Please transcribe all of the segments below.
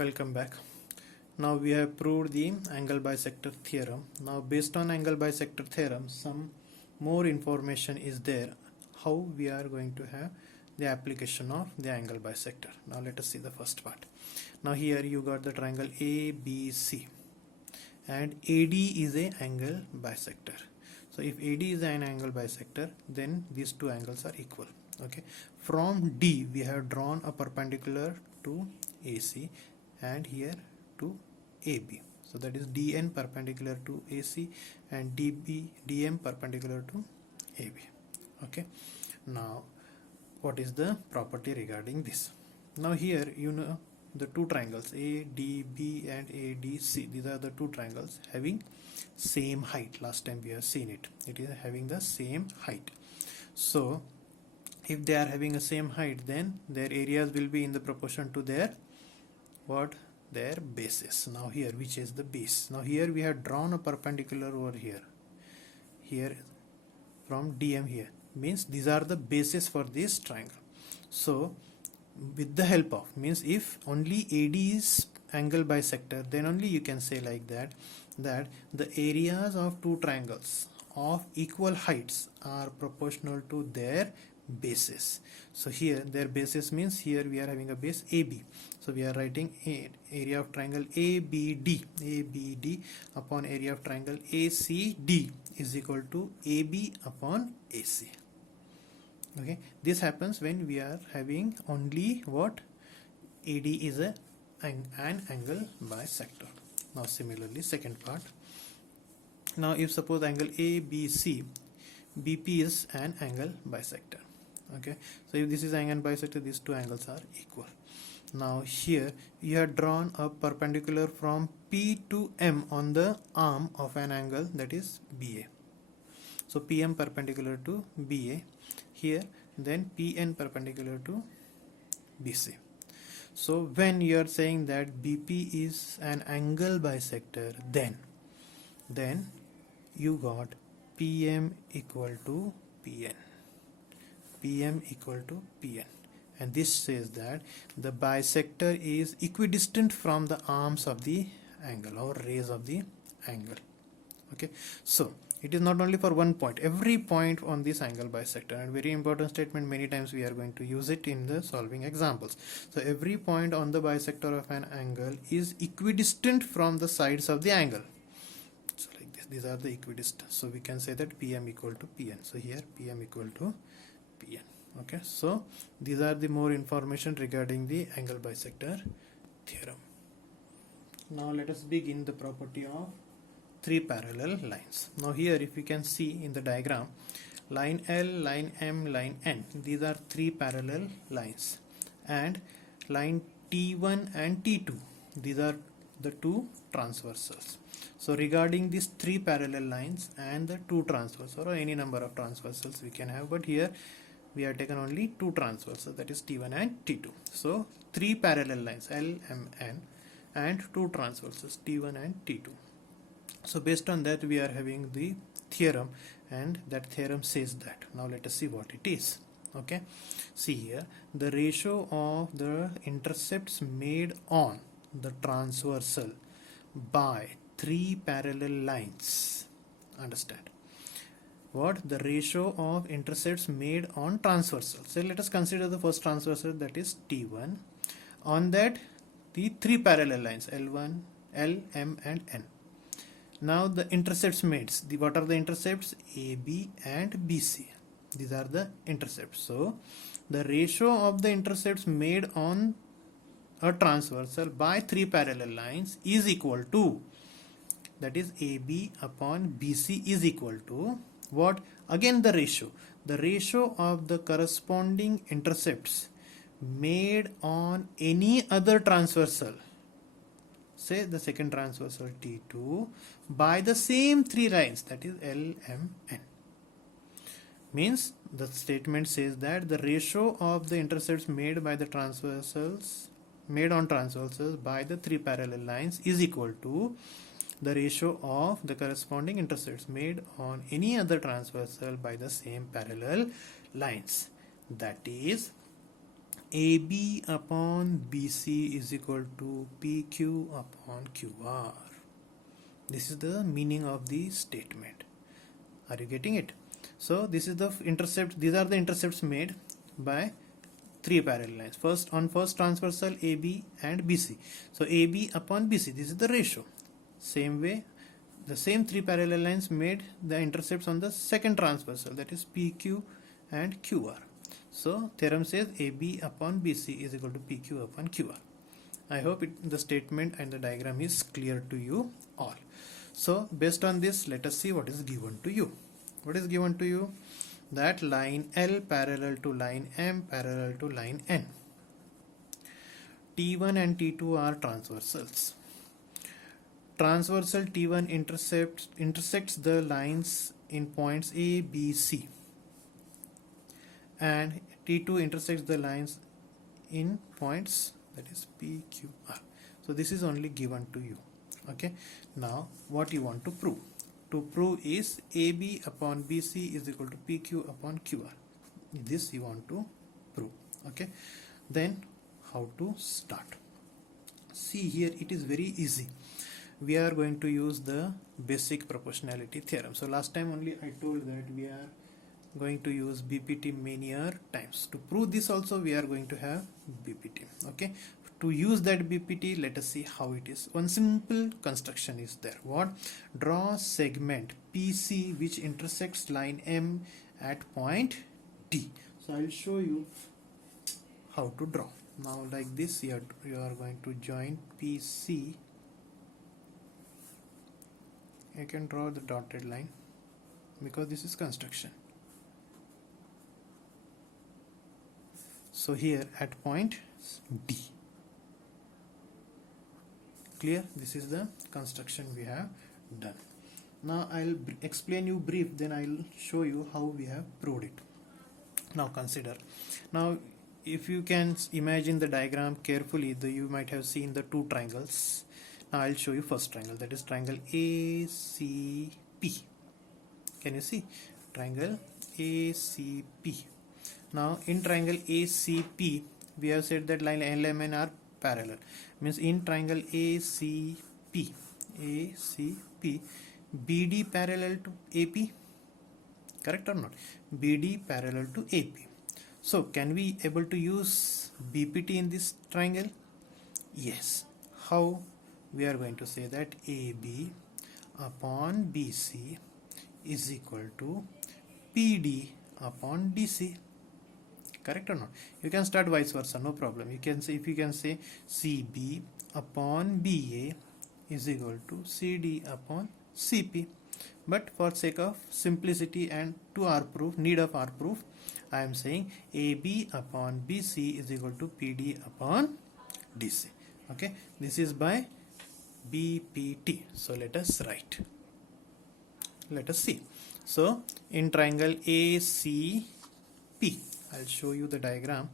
Welcome back. Now we have proved the angle bisector theorem. Now based on angle bisector theorem, some more information is there how we are going to have the application of the angle bisector. Now let us see the first part. Now here you got the triangle ABC and AD is a angle bisector. So if AD is an angle bisector, then these two angles are equal. Okay, from D we have drawn a perpendicular to AC and here to AB. So that is DN perpendicular to AC and DM perpendicular to AB. Okay, now what is the property regarding this? Now here you know the two triangles ADB and ADC. These are the two triangles having same height. Last time we have seen it. It is having the same height. So if they are having the same height, then their areas will be in the proportion to their their bases. Now here which is the base? Now here we have drawn a perpendicular over here from DM here, means these are the bases for this triangle. So with the help of, means if only AD is angle bisector, then only you can say like that the areas of two triangles of equal heights are proportional to their bases. So here their bases means here we are having a base AB, so we are writing area of triangle ABD upon area of triangle ACD is equal to AB upon AC. Okay, this happens when we are having only what AD is an angle bisector. Now similarly second part. Now if suppose angle ABC, BP is an angle bisector. Okay, so if this is angle bisector, these two angles are equal. Now here you have drawn a perpendicular from P to M on the arm of an angle, that is BA. So PM perpendicular to BA here, then PN perpendicular to BC. So when you are saying that BP is an angle bisector, then you got PM equal to PN. PM equal to PN, and this says that the bisector is equidistant from the arms of the angle or rays of the angle. Okay, so it is not only for one point, every point on this angle bisector, and very important statement, many times we are going to use it in the solving examples. So every point on the bisector of an angle is equidistant from the sides of the angle. So like this, these are the equidistant. So we can say that PM equal to PN. So here PM equal to PN. Okay, so these are the more information regarding the angle bisector theorem. Now let us begin the property of three parallel lines. Now here if you can see in the diagram, line L, line M, line N, these are three parallel lines, and line T1 and T2, these are the two transversals. So regarding these three parallel lines and the two transversals, or any number of transversals we can have, but here we have taken only two transversals, that is T1 and T2. So three parallel lines L, M, N, and two transversals T1 and T2. So based on that we are having the theorem, and that theorem says that. Now let us see what it is. Okay, see here, the ratio of the intercepts made on the transversal by three parallel lines. Understand what the ratio of intercepts made on transversal. So let us consider the first transversal, that is T1. On that the three parallel lines L1, L, M and N. Now the intercepts made, what are the intercepts? AB and BC. These are the intercepts. So the ratio of the intercepts made on a transversal by three parallel lines is equal to, that is AB upon BC is equal to what? Again the ratio of the corresponding intercepts made on any other transversal, say the second transversal T2, by the same three lines, that is L, M, N. Means the statement says that the ratio of the intercepts made by the transversals, made on transversals by the three parallel lines is equal to the ratio of the corresponding intercepts made on any other transversal by the same parallel lines, that is AB upon BC is equal to PQ upon QR. This is the meaning of the statement. Are you getting it? So this is the intercept. These are the intercepts made by three parallel lines. First transversal AB and BC. So AB upon BC. This is the ratio. Same way, the same three parallel lines made the intercepts on the second transversal, that is PQ and QR. So theorem says AB upon BC is equal to PQ upon QR. I hope the statement and the diagram is clear to you all. So based on this, let us see what is given to you. What is given to you? That line L parallel to line M parallel to line N. T1 and T2 are transversals. Transversal T1 intersects the lines in points A, B, C, and T2 intersects the lines in points, that is P, Q, R. So this is only given to you. Okay. Now what you want to prove? To prove is AB upon BC is equal to PQ upon QR. This you want to prove. Okay. Then how to start? See, here it is very easy. We are going to use the basic proportionality theorem. So last time only I told that we are going to use BPT many times. To prove this also we are going to have BPT. Okay. To use that BPT, let us see how it is. One simple construction is there. What? Draw segment PC which intersects line M at point D. So I will show you how to draw. Now like this, you are going to join PC. You can draw the dotted line because this is construction. So here at point D. Clear? This is the construction we have done. Now I'll explain you brief, then I'll show you how we have proved it. Now consider. Now if you can imagine the diagram carefully, you might have seen the two triangles. Now I'll show you first triangle, that is triangle ACP. Can you see? Triangle ACP. Now in triangle ACP, we have said that line LMN are parallel. Means in triangle ACP, BD parallel to AP. Correct or not? BD parallel to AP. So can we able to use BPT in this triangle? Yes. How? We are going to say that AB upon BC is equal to PD upon DC. Correct or not? You can start vice versa, no problem. You can say, if you can say CB upon BA is equal to CD upon CP. But for sake of simplicity and to our proof, need of our proof, I am saying AB upon BC is equal to PD upon DC. Okay, this is by BPT. So let us write. Let us see. So in triangle ACP, I'll show you the diagram.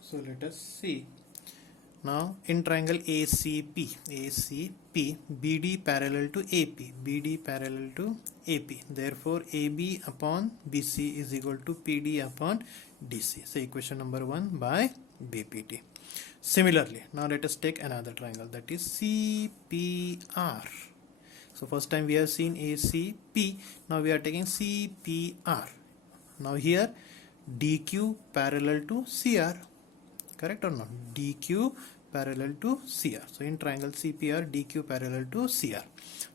So let us see. Now in triangle ACP, BD parallel to AP, BD parallel to AP. Therefore AB upon BC is equal to PD upon DC. So equation number 1 by BPT. Similarly, now let us take another triangle, that is CPR. So first time we have seen ACP, now we are taking CPR. Now here DQ parallel to CR. Correct or not? DQ parallel to CR. So in triangle CPR, DQ parallel to CR.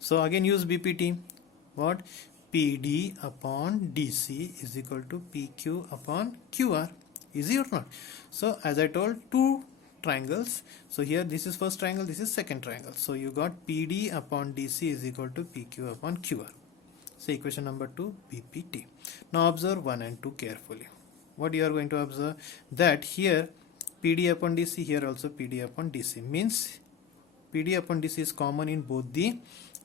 So again use BPT. What? PD upon DC is equal to PQ upon QR. Easy or not? So as I told, two triangles. So here this is first triangle, this is second triangle. So you got PD upon DC is equal to PQ upon QR. So equation number 2, BPT. Now observe 1 and 2 carefully. What you are going to observe? That here PD upon DC, here also PD upon DC, means PD upon DC is common in both the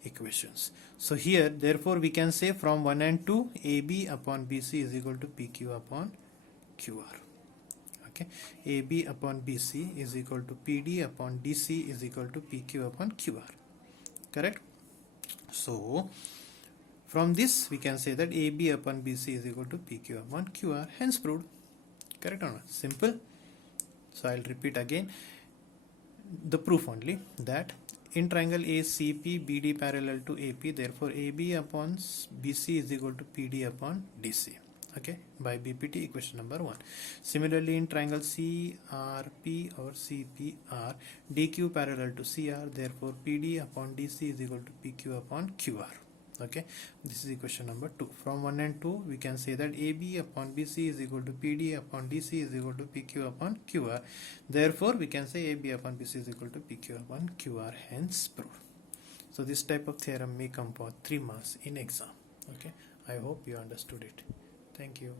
equations. So here therefore we can say from 1 and 2, AB upon BC is equal to PQ upon QR. Okay, AB upon BC is equal to PD upon DC is equal to PQ upon QR. Correct? So From this we can say that AB upon BC is equal to PQ upon QR, hence proved. Correct or not? Simple. So I'll repeat again the proof only, that in triangle ACP BD parallel to AP, therefore AB upon BC is equal to PD upon DC. Okay, by BPT equation number 1. Similarly, in triangle CRP or CPR, DQ parallel to CR, therefore PD upon DC is equal to PQ upon QR. Okay, this is equation number 2. From 1 and 2 we can say that AB upon BC is equal to PD upon DC is equal to PQ upon QR. Therefore we can say AB upon BC is equal to PQ upon QR, hence proved. So this type of theorem may come for 3 marks in exam. Okay, I hope you understood it. Thank you.